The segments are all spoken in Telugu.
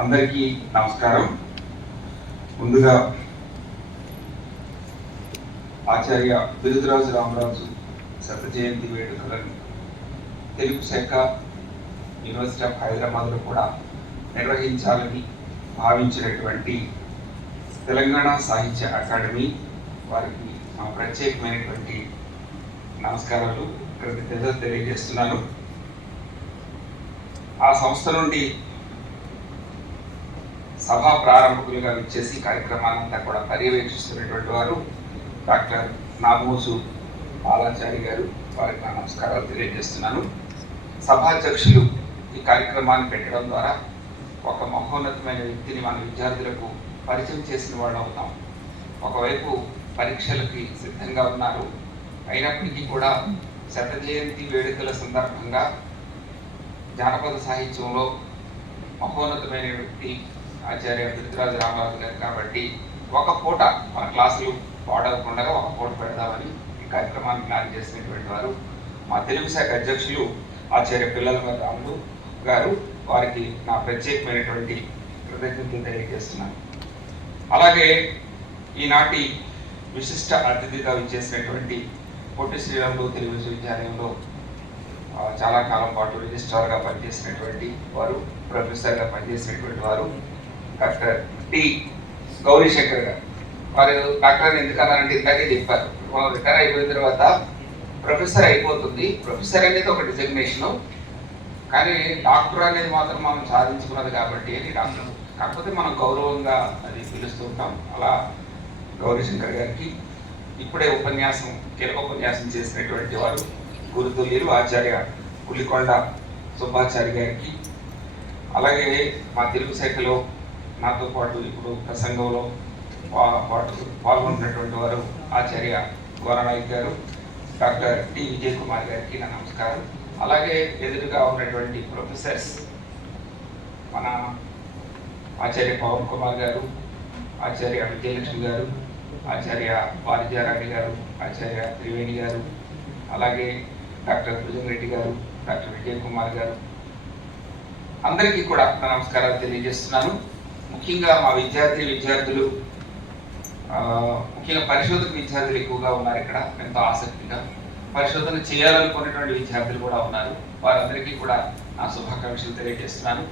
అందరికీ నమస్కారం. ముందుగా ఆచార్య బిరుదరాజు రామరాజు శత జయంతి వేడుకలను తెలుగు శాఖ యూనివర్సిటీ ఆఫ్ హైదరాబాద్లో కూడా నిర్వహించాలని భావించినటువంటి తెలంగాణ సాహిత్య అకాడమీ వారికి మా ప్రత్యేకమైనటువంటి నమస్కారాలు కృతజ్ఞతలు తెలియజేస్తున్నాను. ఆ సంస్థ నుండి సభా ప్రారంభకులుగా విచ్చేసి కార్యక్రమాలంతా కూడా పర్యవేక్షిస్తున్నటువంటి వారు డాక్టర్ నామోజు బాలాచారి గారు వారికి నా నమస్కారాలు తెలియజేస్తున్నాను. సభాధ్యక్షులు ఈ కార్యక్రమాన్ని పెట్టడం ద్వారా ఒక మహోన్నతమైన వ్యక్తిని మన విద్యార్థులకు పరిచయం చేసిన వాళ్ళు అవుతాం. ఒకవైపు పరీక్షలకి సిద్ధంగా ఉన్నారు. అయినప్పటికీ కూడా శత జయంతి వేడుకల సందర్భంగా జానపద సాహిత్యంలో మహోన్నతమైన వ్యక్తి ఆచార్య పృథ్వరాజు రామరాజు గారు కాబట్టి ఒక పూట మన క్లాసులు పాడవకుండా ఒక పూట పెడదామని ఈ కార్యక్రమాన్ని ప్లాన్ చేసినటువంటి వారు. మా తెలుగు శాఖ అధ్యక్షులు ఆచార్య పిల్లల రాములు గారు వారికి నా ప్రత్యేకమైనటువంటి కృతజ్ఞతలు తెలియజేస్తున్నాను. అలాగే ఈనాటి విశిష్ట అతిథిగా విచ్చేసినటువంటి పొట్టి శ్రీరాములు తెలుగు విశ్వవిద్యాలయంలో చాలా కాలం పాటు రిజిస్ట్రార్గా పనిచేసినటువంటి వారు ప్రొఫెసర్గా పనిచేసినటువంటి వారు టి. గౌరీశంకర్ గారు. వారు డాక్టర్ ఎందుకన్నారంటే ఇందాకే చెప్పారు. మనం రిటైర్ అయిపోయిన తర్వాత ప్రొఫెసర్ అయిపోతుంది. ప్రొఫెసర్ అనేది ఒక డిజగ్నేషన్. కానీ డాక్టర్ అనేది మాత్రం మనం సాధించుకున్నది కాబట్టి అని డాక్టర్. కాకపోతే మనం గౌరవంగా అది పిలుస్తుంటాం అలా గౌరీశంకర్ గారికి ఇప్పుడే ఉపన్యాసం కీలక ఉపన్యాసం చేసినటువంటి వారు గురుతుల్యులు ఆచార్య పులికొండ సుబ్బాచారి గారికి అలాగే మా తెలుగు శాఖలో నాతో పాటు ఇప్పుడు ప్రసంగంలో పాటు పాల్గొంటున్నటువంటి వారు ఆచార్య గోరనాయక్ గారు డాక్టర్ టి విజయ్ కుమార్ గారికి నా నమస్కారం. అలాగే ఎదురుగా ఉన్నటువంటి ప్రొఫెసర్స్ మన ఆచార్య పవన్ కుమార్ గారు ఆచార్య విజయలక్ష్మి గారు ఆచార్య వారిజారాణి గారు ఆచార్య త్రివేణి గారు అలాగే డాక్టర్ భుజంగ్ రెడ్డి గారు డాక్టర్ విజయ్ కుమార్ గారు. అందరికీ కూడా నా నమస్కారాలు తెలియజేస్తున్నాను. ముఖ్యంగా మా విద్యార్థి విద్యార్థులు ముఖ్యంగా పరిశోధక విద్యార్థులు ఎక్కువగా ఉన్నారు ఇక్కడ. ఎంతో ఆసక్తిగా పరిశోధన చేయాలనుకున్నటువంటి విద్యార్థులు కూడా ఉన్నారు. వారందరికీ కూడా నా శుభాకాంక్షలు తెలియజేస్తున్నాను.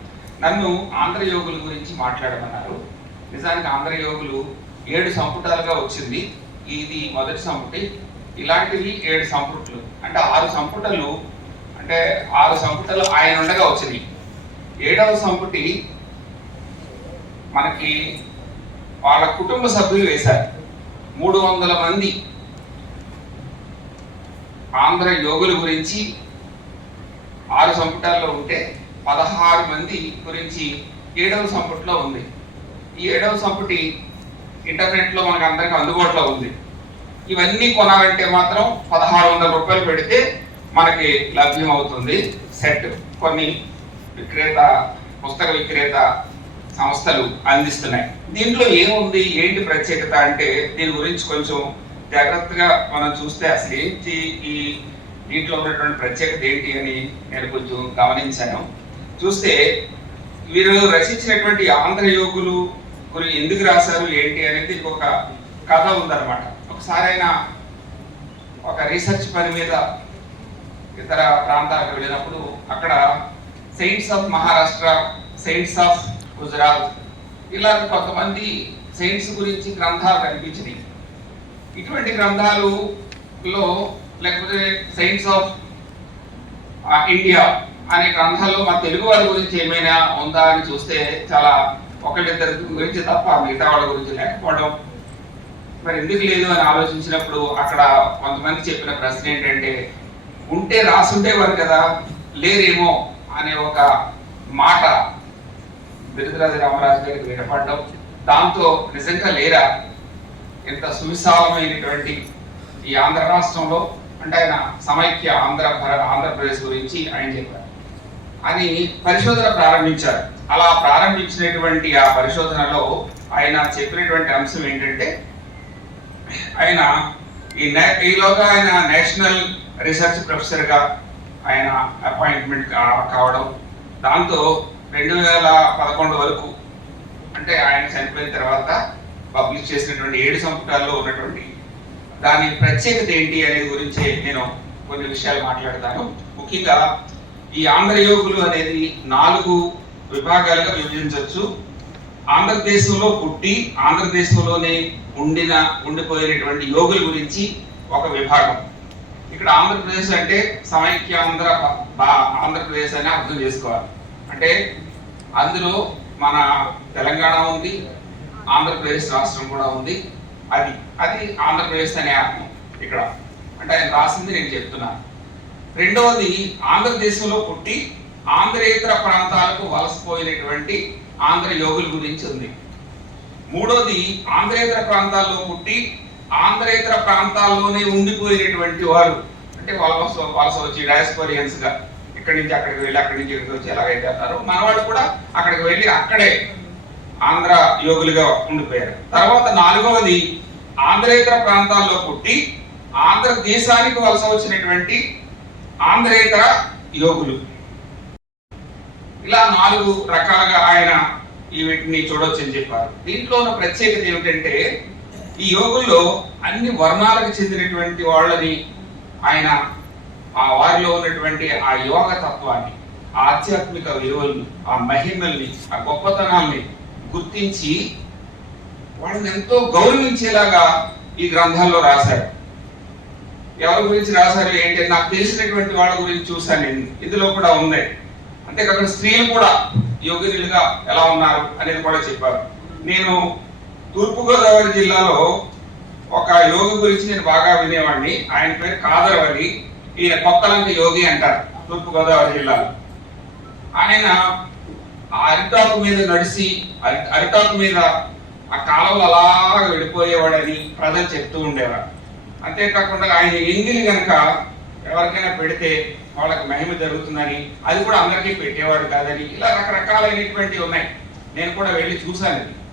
నన్ను ఆంధ్రయోగుల గురించి మాట్లాడమన్నారు. నిజానికి ఆంధ్రయోగులు ఏడు సంపుటాలుగా వచ్చింది. ఇది మొదటి సంపుటి. ఇలాంటివి ఏడు సంపుట్లు. అంటే ఆరు సంపుటలు అంటే ఆరు సంపుటలు ఆయన ఉండగా వచ్చినాయి. ఏడవ సంపుటి మనకి వాళ్ళ కుటుంబ సభ్యులు వేశారు. మూడు వందల మంది ఆంధ్ర యోగుల గురించి ఆరు సంపుటాల్లో ఉంటే పదహారు మంది గురించి ఏడవ సంపుటిలో ఉంది. ఈ ఏడవ సంపుటి ఇంటర్నెట్లో మనకు అందరికి అందుబాటులో ఉంది. ఇవన్నీ కొనాలంటే మాత్రం పదహారు వందల రూపాయలు పెడితే మనకి లభ్యం అవుతుంది సెట్. కొన్ని విక్రేత పుస్తక విక్రేత సంస్థలు అందిస్తున్నాయి. దీంట్లో ఏముంది? ఏంటి ప్రత్యేకత అంటే దీని గురించి కొంచెం జాగ్రత్తగా మనం చూస్తే అసలు ఏంటి ఈ దీంట్లో ఉన్నటువంటి ప్రత్యేకత ఏంటి అని నేను కొంచెం గమనించాను. చూస్తే వీరు రచించినటువంటి ఆంధ్రయోగులు యోగులు ఎందుకు రాశారు? ఏంటి అనేది ఒక కథ ఉందన్నమాట. ఒకసారి ఆయన ఒక రీసెర్చ్ పని మీద ఇతర ప్రాంతాలకు వెళ్ళినప్పుడు అక్కడ saints of Maharashtra saints of Gujarat ఇలా కొంతమంది సైన్స్ గురించి గ్రంథాలు కనిపించినాయి. ఇటువంటి గ్రంథాలులో లేకపోతే సైన్స్ ఆఫ్ ఇండియా అనే గ్రంథాల్లో మా తెలుగు వారి గురించి ఏమైనా ఉందా అని చూస్తే చాలా ఒకళ్ళిద్దరి గురించి తప్ప మిగతా వాళ్ళ గురించి లేకపోవడం. మరి ఎందుకు లేదు అని ఆలోచించినప్పుడు అక్కడ కొంతమంది చెప్పిన ప్రశ్న ఏంటంటే ఉంటే రాసుండేవారు కదా లేరేమో అనే ఒక మాట బిరుదరాజు రామరాజు గారికి వినపడడం దాంతో నిజంగా లేరా? ఇంత సువిశాలమైనటువంటి ఈ ఆంధ్ర రాష్ట్రంలో అంటే ఆయన సమైక్య ఆంధ్ర భర- ఆంధ్రప్రదేశ్ గురించి ఆయన చెప్పారు. అని పరిశోధన ప్రారంభించారు. అలా ప్రారంభించినటువంటి ఆ పరిశోధనలో ఆయన చెప్పినటువంటి అంశం ఏంటంటే ఆయన ఈ నే- ఈలోగా ఆయన నేషనల్ రీసెర్చ్ ప్రొఫెసర్గా ఆయన అపాయింట్మెంట్ కావడం దాంతో రెండు వేల పదకొండు వరకు అంటే ఆయన చనిపోయిన తర్వాత పబ్లిష్ చేసినటువంటి ఏడు సంపుటాల్లో ఉన్నటువంటి దాని ప్రత్యేకత ఏంటి అనేది గురించి నేను కొన్ని విషయాలు మాట్లాడతాను. ముఖ్యంగా ఈ ఆంధ్ర యోగులు అనేది నాలుగు విభాగాలుగా విభజించవచ్చు. ఆంధ్రదేశంలో పుట్టి ఆంధ్రదేశంలోనే ఉండిన ఉండిపోయినటువంటి యోగుల గురించి ఒక విభాగం. ఇక్కడ ఆంధ్రప్రదేశ్ అంటే సమైక్యాంధ్ర బా- ఆంధ్రప్రదేశ్ అని అర్థం చేసుకోవాలి. అంటే అందులో మన తెలంగాణ ఉంది ఆంధ్రప్రదేశ్ రాష్ట్రం కూడా ఉంది. అది అది ఆంధ్రప్రదేశ్ అనే అర్థం ఇక్కడ. అంటే ఆయన రాసింది నేను చెప్తున్నాను రెండవది ఆంధ్రదేశంలో పుట్టి ఆంధ్రేతర ప్రాంతాలకు వలసపోయినటువంటి ఆంధ్ర యోగుల గురించి ఉంది. మూడోది ఆంధ్రేతర ప్రాంతాల్లో పుట్టి ఆంధ్రేతర ప్రాంతాల్లోనే ఉండిపోయినటువంటి వారు. అంటే వలస వలస వచ్చి డయాస్పోరియన్స్గా ఇక్కడి నుంచి అక్కడికి వెళ్ళి అక్కడి నుంచి ఇక్కడికి వచ్చి ఎలాగైతే అన్నారో మనవాడు కూడా అక్కడికి వెళ్ళి అక్కడే ఆంధ్ర యోగులుగా ఉండిపోయారు. తర్వాత నాలుగవది ఆంధ్రేతర ప్రాంతాల్లో పుట్టి ఆంధ్రదేశానికి వలస వచ్చినటువంటి ఆంధ్రేతర యోగులు. ఇలా నాలుగు రకాలుగా ఆయన ఈ వీటిని చూడొచ్చు అని చెప్పారు. దీంట్లో ఉన్న ప్రత్యేకత ఏమిటంటే ఈ యోగుల్లో అన్ని వర్ణాలకు చెందినటువంటి వాళ్ళని ఆయన ఆ వారిలో ఉన్నటువంటి ఆ యోగ తత్వాన్ని ఆ ఆధ్యాత్మిక విలువల్ని ఆ మహిమల్ని ఆ గొప్పతనాల్ని గుర్తించి వాళ్ళని ఎంతో గౌరవించేలాగా ఈ గ్రంథాల్లో రాశారు. ఎవరి గురించి రాశారు ఏంటి నాకు తెలిసినటువంటి వాళ్ళ గురించి చూశాను నేను. ఇందులో కూడా ఉంది. అంతేకాకుండా స్త్రీలు కూడా యోగినులుగా ఎలా ఉన్నారు అనేది కూడా చెప్పారు. నేను తూర్పుగోదావరి జిల్లాలో ఒక యోగి గురించి నేను బాగా వినేవాడిని. ఆయన పేరు కాదరవల్లి. ఈయన కొక్కలంక యోగి అంటారు తూర్పుగోదావరి జిల్లాలో. ఆయన ఆ అరిటాకు మీద నడిచి అరి- అరిటాకు మీద ఆ కాలంలో అలాగ వెళ్ళిపోయేవాడని ప్రజలు చెప్తూ ఉండేవారు. అంతేకాకుండా ఆయన ఎంగిలి కనుక ఎవరికైనా పెడితే వాళ్ళకి మహిమ జరుగుతుందని అది కూడా అందరికీ పెట్టేవాడు కాదని ఇలా రకరకాలైనటువంటివి ఉన్నాయి. నేను కూడా వెళ్ళి చూశాను.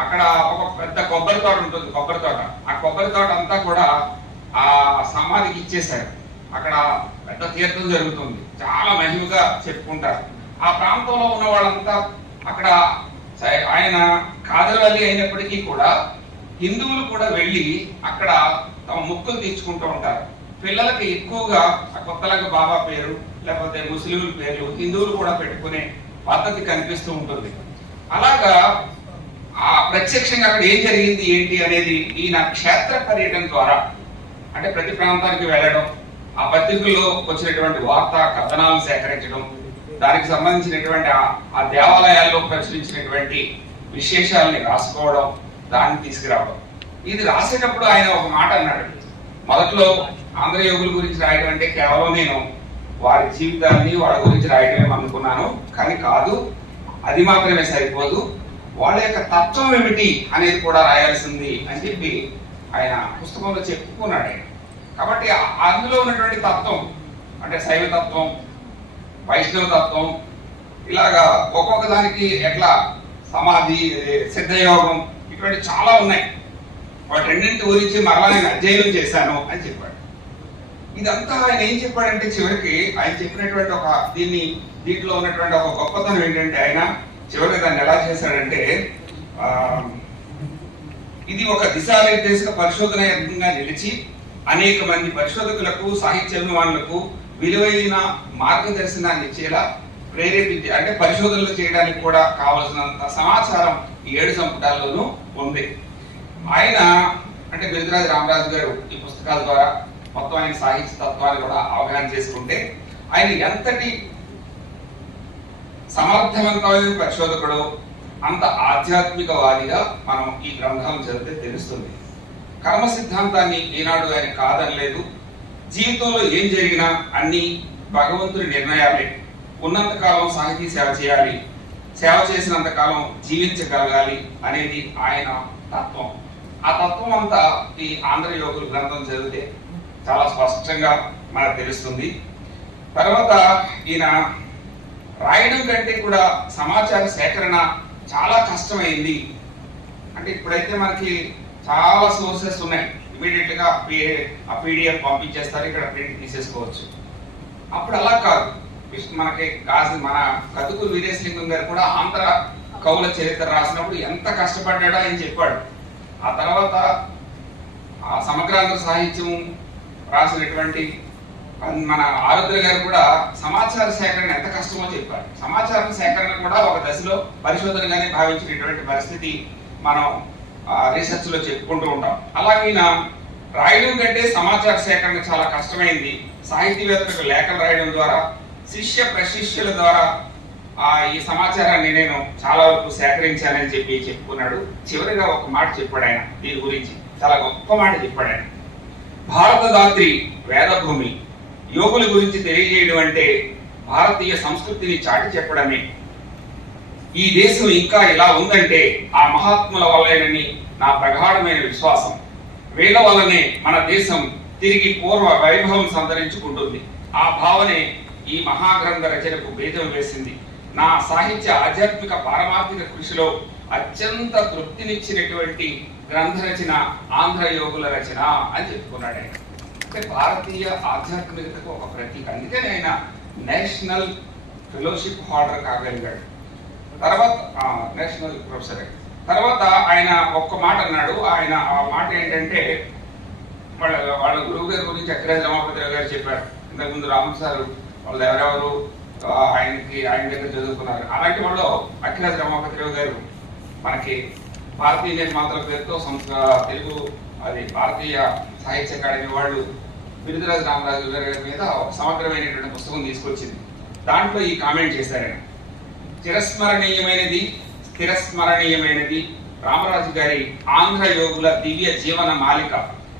అక్కడ ఒక పెద్ద కొబ్బరి తోట ఉంటుంది కొబ్బరి తోట. ఆ కొబ్బరి తోట అంతా కూడా ఆ సమాధికి ఇచ్చేశారు. అక్కడ పెద్ద తీర్థం జరుగుతుంది. చాలా మహిమగా చెప్పుకుంటారు. ఆ ప్రాంతంలో ఉన్న వాళ్ళంతా అక్కడ ఆయన కాదరవల్లి అయినప్పటికీ కూడా హిందువులు కూడా వెళ్ళి అక్కడ తమ ముక్కులు తీర్చుకుంటూ ఉంటారు. పిల్లలకి ఎక్కువగా ఆ కొత్తలకు బాబా పేరు లేకపోతే ముస్లింల పేర్లు హిందువులు కూడా పెట్టుకునే పద్ధతి కనిపిస్తూ ఉంటుంది. అలాగా ఆ ప్రత్యక్షంగా అక్కడ ఏం జరిగింది ఏంటి అనేది ఈయన క్షేత్ర పర్యటన ద్వారా అంటే ప్రతి ప్రాంతానికి వెళ్ళడం ఆ పత్రికల్లో వచ్చినటువంటి వార్తా కథనాలు సేకరించడం దానికి సంబంధించినటువంటి ఆ- దేవాలయాల్లో ప్రచురించినటువంటి విశేషాలని రాసుకోవడం దాన్ని తీసుకురావడం. ఇది రాసేటప్పుడు ఆయన ఒక మాట అన్నాడు. మొదట్లో ఆంధ్రయోగుల గురించి రాయడం అంటే కేవలం నేను వారి జీవితాన్ని వాళ్ళ గురించి రాయడమే అనుకున్నాను. కానీ కాదు అది మాత్రమే సరిపోదు. వాళ్ళ యొక్క తత్వం ఏమిటి అనేది కూడా రాయాల్సింది అని చెప్పి ఆయన పుస్తకంలో చెప్పుకున్నాడు ఆయన. కాబట్టి అందులో ఉన్నటువంటి తత్వం అంటే శైవ తత్వం వైష్ణవ తత్వం ఇలాగా ఒక్కొక్క దానికి ఎట్లా సమాధి సిద్ధయోగం ఇటువంటి చాలా ఉన్నాయి. వాటన్నింటి గురించి మరలా నేను అధ్యయనం చేశాను అని చెప్పాడు. ఇదంతా ఆయన ఏం చెప్పాడంటే చివరికి ఆయన చెప్పినటువంటి ఒక దీన్ని దీంట్లో ఉన్నటువంటి ఒక గొప్పతనం ఏంటంటే ఆయన చివరికి దాన్ని ఎలా చేశాడంటే ఇది ఒక దిశానిర్దేశక పరిశోధన యత్నంగా నిలిచి అనేక మంది పరిశోధకులకు సాహిత్యాభిమానులకు విలువైన మార్గదర్శనాన్ని ఇచ్చేలా ప్రేరేపించి అంటే పరిశోధనలు చేయడానికి కూడా కావలసినంత సమాచారం ఈ ఏడు సంపుటాల్లోనూ ఉంది. ఆయన అంటే బిరుదరాజు రామరాజు గారు ఈ పుస్తకాల ద్వారా మొత్తం ఆయన సాహిత్య తత్వాన్ని కూడా అవగాహన చేసుకుంటే ఆయన ఎంతటి సమర్థవంతమైన పరిశోధకుడు అంత ఆధ్యాత్మికవాదిగా మనం ఈ గ్రంథాలు చదివితే తెలుస్తుంది. కర్మ సిద్ధాంతాన్ని ఈనాడు ఆయన కాదనలేదు. జీవితంలో ఏం జరిగినా అన్ని భగవంతుడి నిర్ణయాలే. ఉన్నంతకాలం సాహితీ సేవ చేయాలి. సేవ చేసినంత కాలం జీవించగలగాలి అనేది ఆయన తత్వం. ఆ తత్వం అంతా ఈ ఆంధ్ర యోగుల గ్రంథం చదివితే చాలా స్పష్టంగా మనకు తెలుస్తుంది. తర్వాత ఈయన రాయడం కంటే కూడా సమాచార సేకరణ చాలా కష్టమైంది. అంటే ఇప్పుడైతే మనకి చాలా సోర్సెస్ ఉన్నాయి. ఇమీడియట్గా పి- ఆ పీడిఎఫ్ పంపించేస్తారు. ఇక్కడ ప్రింట్ తీసేసుకోవచ్చు. అప్పుడు అలా కాదు. మనకి కాసి మన కతుకు వీరేశలింగం గారు కూడా ఆంధ్ర కవుల చరిత్ర రాసినప్పుడు ఎంత కష్టపడ్డాడో ఆయన చెప్పాడు. ఆ తర్వాత ఆ సమగ్రాంధ్ర సాహిత్యం రాసినటువంటి మన ఆరుద్ర గారు కూడా సమాచార సేకరణ ఎంత కష్టమో చెప్పారు. సమాచార సేకరణ కూడా ఒక దశలో పరిశోధనగానే భావించినటువంటి పరిస్థితి మనం రీసెర్చ్లో చెప్పుకుంటూ ఉంటాం. అలాగే ఈయన రాయడం కంటే సమాచార సేకరణ చాలా కష్టమైంది. సాహితీవేత్తలకు లేఖలు రాయడం ద్వారా శిష్య ప్రశిష్యుల ద్వారా ఆ ఈ సమాచారాన్ని నేను చాలా వరకు సేకరించానని చెప్పి చెప్పుకున్నాడు. చివరిగా ఒక మాట చెప్పాడు ఆయన దీని గురించి. చాలా గొప్ప మాట చెప్పాడు ఆయన. భారతదాత్రి వేదభూమి యోగుల గురించి తెలియజేయడం అంటే భారతీయ సంస్కృతిని చాటి చెప్పడమే. ఈ దేశం ఇంకా ఇలా ఉందంటే ఆ మహాత్ముల వల్లేనని నా ప్రగాఢమైన విశ్వాసం. వీళ్ళ వల్లనే మన దేశం తిరిగి పూర్వ వైభవం సంతరించుకుంటుంది. ఆ భావనే ఈ మహాగ్రంథ రచనకు భేదం వేసింది. నా సాహిత్య ఆధ్యాత్మిక పారమార్థిక కృషిలో అత్యంత తృప్తినిచ్చినటువంటి గ్రంథ రచన ఆంధ్ర యోగుల రచన అని చెప్పుకున్నాడు. ఆయన అంటే భారతీయ ఆధ్యాత్మికతకు ఒక ప్రతీక. అందుకని ఆయన నేషనల్ ఫెలోషిప్ హోల్డర్ కాగలిగాడు. తర్వాత నేషనల్ ప్రొఫెసర్ తర్వాత ఆయన ఒక్క మాట అన్నాడు. ఆయన ఆ మాట ఏంటంటే వాళ్ళ వాళ్ళ గురువు గారి గురించి అఖిరాజ్ రమాపతిరావు గారు చెప్పారు. ఇంతకుముందు రామ్ సార్ వాళ్ళు ఎవరెవరు ఆయనకి ఆయన దగ్గర చదువుకున్నారు. అలాంటి వాళ్ళు అఖిరాజ్ రమాపతిరావు గారు మనకి భారతీయ నిర్మాతల పేరుతో సంస్థ తెలుగు అది భారతీయ సాహిత్య అకాడమీ వాళ్ళు బిరుదరాజు రామరాజు గారి మీద ఒక సమగ్రమైనటువంటి పుస్తకం తీసుకొచ్చింది. దాంట్లో ఈ కామెంట్ చేశారు ఆయన చిరస్మరణీయమైనది స్థిరస్మరణీయమైనది రామరాజు గారి ఆంధ్ర యోగుల దివ్య జీవన మాలిక.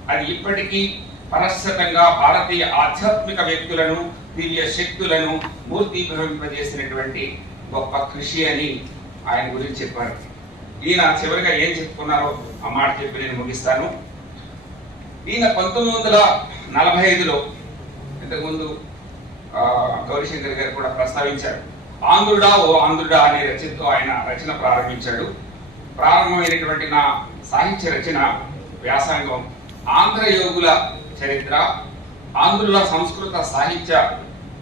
అది ఇప్పటికీ పరస్సతంగా భారతీయ ఆధ్యాత్మిక వ్యక్తులను దివ్య శక్తులను మూర్తిభవింపజేసినటువంటి గొప్ప కృషి అని ఆయన గురించి చెప్పారు. ఈయన చివరిగా ఏం చెప్పుకున్నారో ఆ మాట చెప్పి నేను ముగిస్తాను. ఈయన పంతొమ్మిది వందల నలభై ఐదులో ఇంతకుముందు ఆ, గౌరీశంకర్ గారు కూడా ప్రస్తావించారు. ఆంధ్రుడా ఓ ఆంధ్రుడా అనే రచనతో ఆయన రచన ప్రారంభించాడు. ప్రారంభమైనటువంటి నా సాహిత్య రచన వ్యాసంగం ఆంధ్ర యోగుల చరిత్ర ఆంధ్రుల సంస్కృత సాహిత్య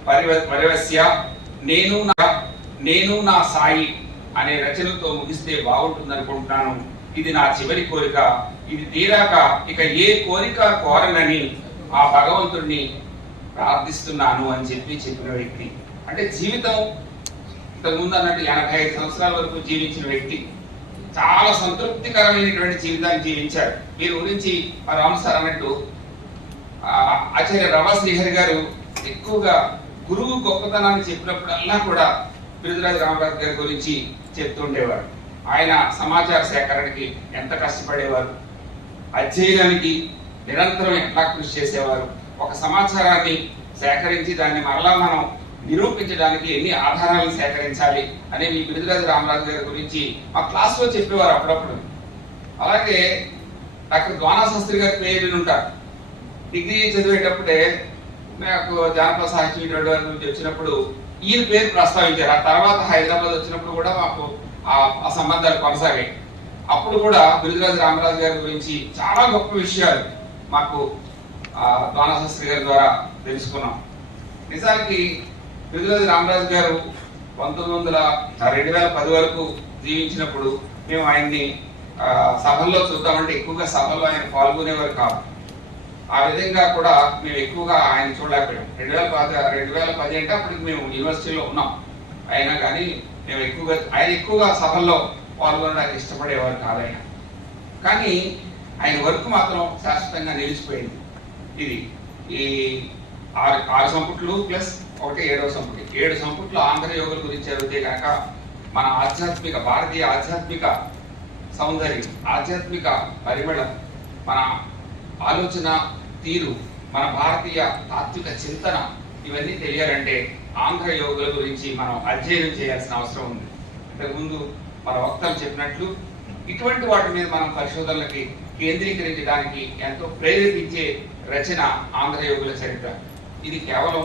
పరివ పరివస్య నేను నా నేను నా సాయి అనే రచనతో ముగిస్తే బాగుంటుంది అనుకుంటున్నాను ఇది నా చివరి కోరిక. ఇది తీరాక ఇక ఏ కోరిక కోరనని ఆ భగవంతుడిని ప్రార్థిస్తున్నాను అని చెప్పి చెప్పిన వ్యక్తి. అంటే జీవితం ఇంతకుముందు అన్నట్టు ఎనభై ఐదు సంవత్సరాల వరకు జీవించిన వ్యక్తి. చాలా సంతృప్తికరమైనటువంటి జీవితాన్ని జీవించారు వీరి గురించి మా రామ్ సార్ అన్నట్టు ఆచార్య రమశ్రీహరి గారు ఎక్కువగా గురువు గొప్పతనాన్ని చెప్పినప్పుడల్లా కూడా బిరుదరాజు రామరాజు గారి గురించి చెప్తుండేవారు ఆయన సమాచార సేకరణకి ఎంత కష్టపడేవారు? అధ్యయనానికి నిరంతరం ఎట్లా కృషి చేసేవారు? ఒక సమాచారాన్ని సేకరించి దాన్ని మరలా మనం నిరూపించడానికి ఎన్ని ఆధారాలను సేకరించాలి అనే మీ బిరుదురాజు రామరాజు గారి గురించి మా క్లాస్లో చెప్పేవారు అప్పుడప్పుడు. అలాగే డాక్టర్ ద్వానా శాస్త్రి గారి పేరు విని ఉంటారు. డిగ్రీ చదివేటప్పుడే నాకు జానపద సాహిత్యం ఇటువంటి గురించి వచ్చినప్పుడు ఈయన పేరు ప్రస్తావించారు. ఆ తర్వాత హైదరాబాద్ వచ్చినప్పుడు కూడా మాకు ఆ సంబంధాలు కొనసాగాయి. అప్పుడు కూడా బిరుదురాజు రామరాజు గారి గురించి చాలా గొప్ప విషయాలు మాకు ద్వానా శాస్త్రి గారి ద్వారా తెలుసుకున్నాం. నిజానికి బిరుదురాజు రామరాజు గారు పంతొమ్మిది వందల రెండు వేల పది వరకు జీవించినప్పుడు మేము ఆయన్ని సభల్లో చూద్దామంటే ఎక్కువగా సభల్లో ఆయన పాల్గొనేవారు కాదు. ఆ విధంగా కూడా మేము ఎక్కువగా ఆయన చూడలేకపోయాం. రెండు వేల పది రెండు వేల పది అంటే అప్పటికి మేము యూనివర్సిటీలో ఉన్నాం. అయినా కానీ మేము ఎక్కువగా ఆయన ఎక్కువగా సభల్లో పాల్గొనడానికి ఇష్టపడేవారు కాదు ఆయన. కానీ ఆయన వర్క్ మాత్రం శాశ్వతంగా నిలిచిపోయింది. ఇది ఈ ఆరు ఆరు సంపుట్లు ప్లస్ ఒకటి ఏడవ సంపుటి. ఏడు సంపుట్లు ఆంధ్ర యోగుల గురించి చదివితే కనుక మన ఆధ్యాత్మిక భారతీయ ఆధ్యాత్మిక సౌందర్యం ఆధ్యాత్మిక పరిమళం మన ఆలోచన తీరు మన భారతీయ తాత్విక చింతన ఇవన్నీ తెలియాలంటే ఆంధ్ర యోగుల గురించి మనం అధ్యయనం చేయాల్సిన అవసరం ఉంది. ఇంతకుముందు మన వక్తలు చెప్పినట్లు ఇటువంటి వాటి మీద మనం పరిశోధనలకి కేంద్రీకరించడానికి ఎంతో ప్రేరేపించే రచన ఆంధ్ర యోగుల చరిత్ర. ఇది కేవలం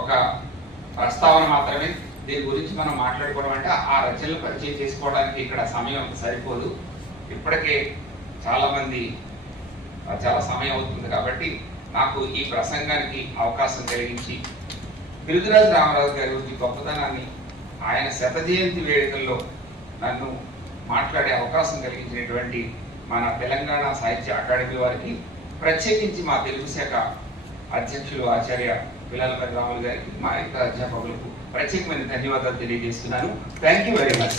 ఒక ప్రస్తావన మాత్రమే. దీని గురించి మనం మాట్లాడుకోవడం అంటే ఆ రచనలు పరిచయం చేసుకోవడానికి ఇక్కడ సమయం సరిపోదు. ఇప్పటికే చాలామంది చాలా సమయం అవుతుంది కాబట్టి నాకు ఈ ప్రసంగానికి అవకాశం కలిగించి బిరుదురాజు రామరాజు గారి గురించి గొప్పతనాన్ని ఆయన శత జయంతి వేడుకల్లో నన్ను మాట్లాడే అవకాశం కలిగించినటువంటి మన తెలంగాణ సాహిత్య అకాడమీ వారికి ప్రత్యేకించి మా తెలుగు శాఖ అధ్యక్షులు ఆచార్య పిల్లలపల్లి రాములు గారికి మా యొక్క అధ్యాపకులకు ప్రత్యేకమైన ధన్యవాదాలు తెలియజేస్తున్నాను. Thank you very much